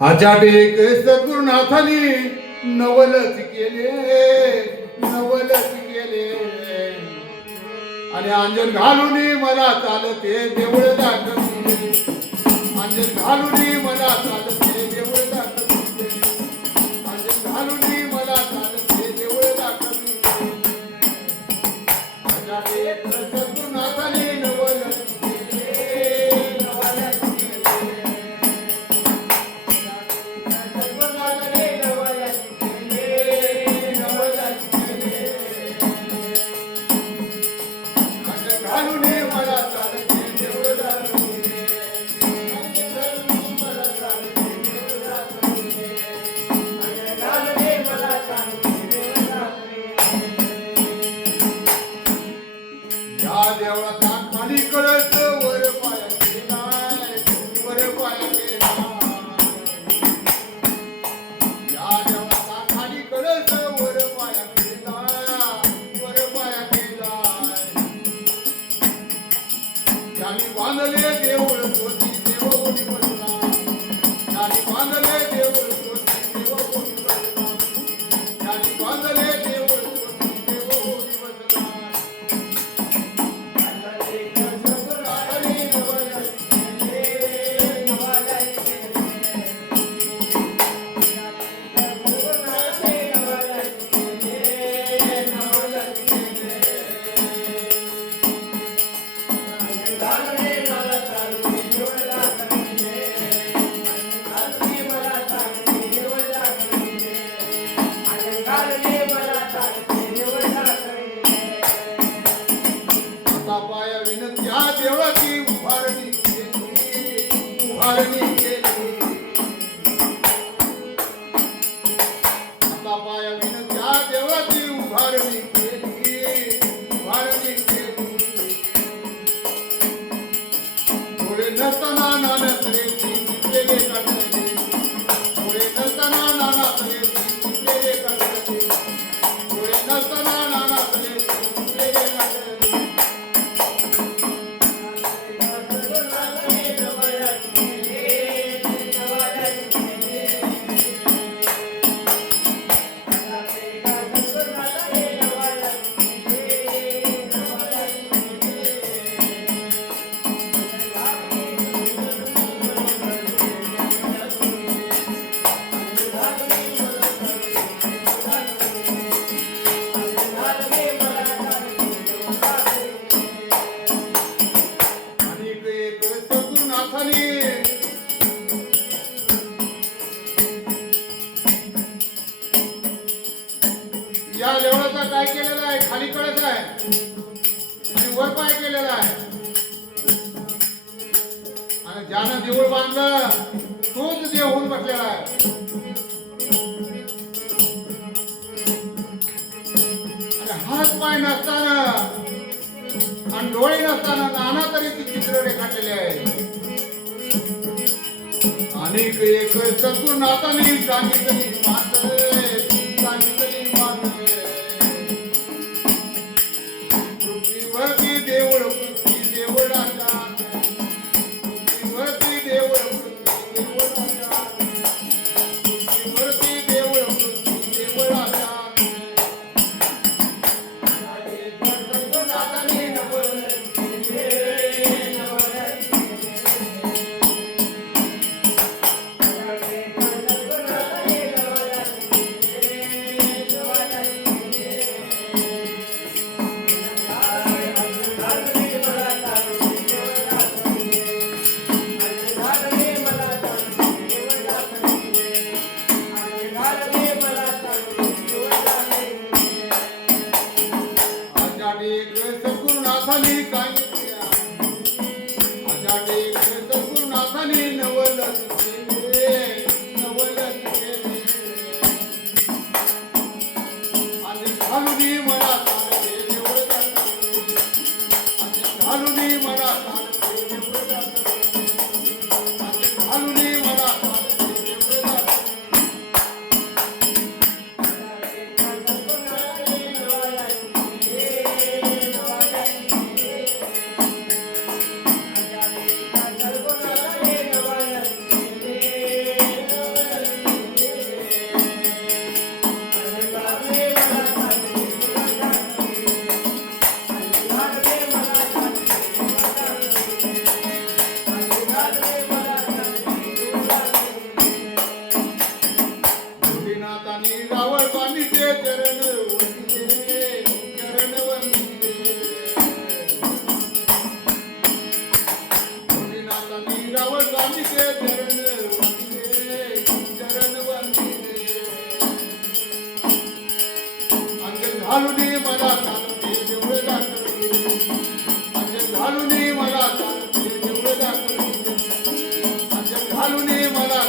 आचाटेक सद्गुरुनाथांनी नवलच केले आणि अंजन घालून मला चालते देऊळ दाखवते, अंजन घालून मला चालते देऊळ दाखवते, अंजन घालून मला चालते देऊळ दाखवते. आचाटेक सद्गुरुनाथांनी नवलच देवळाचा खाली कळत वर पाया केलाय, वर पाया केलाय. या देवळाचा खाली कळत वर पाया केलाय, वर पाया केलाय. ज्यांनी बांधले देऊळ तोची देव कोणी बसला, ज्यांनी बांधले देऊळ तोची देव कोणी बसला, ज्यांनी बांधले देऊळ तोची देव कोणी बसला. पाया विनंत्या देवाची उभारणी केली, उभारणी केली. आता पाया विनंत्या देवाची उभारणी केली, उभारणी केली. डोळे नसताना नाना तऱ्हेची चित्रेले काढले, डोळे नसताना नाना तऱ्हेची चित्रेले काढले, डोळे नसताना नाना तऱ्हेची चित्रेले काढले. या देवळाचा काय केलेला आहे, खाली कळत आहे आणि वर पाय केलेला आहे. आणि ज्यानं देऊळ बांधलं तोच देव होऊन बसलेला आहे. आणि हात पाय नसताना आणि डोळे नसताना नाना तऱ्हेची चित्र रेखाटलेली आहे. अनेक एक सद्गुरुनाथांनी सांगितली मानले, सांगितली मानले. पृथ्वीवरती देऊळ, पृथ्वी देवळाचा, पृथ्वीवरती देऊळ, पृथ्वी देवळाचा, पृथ्वीवरती देऊळ, पृथ्वी देवळाचा. सद्गुरुनाथांनी नवलच केले, नवलच केले. सद्गुरुनाथांनी सांगितले, आचाटे सद्गुरुनाथांनी नवलच केले, नवलच केले. आणि घालुनी मला चालते देऊळ दाखवते, आणि घालुनी मला चालते देऊळ दाखवते, आणि घालुनी मला चालते देऊळ दाखवते. घालून मला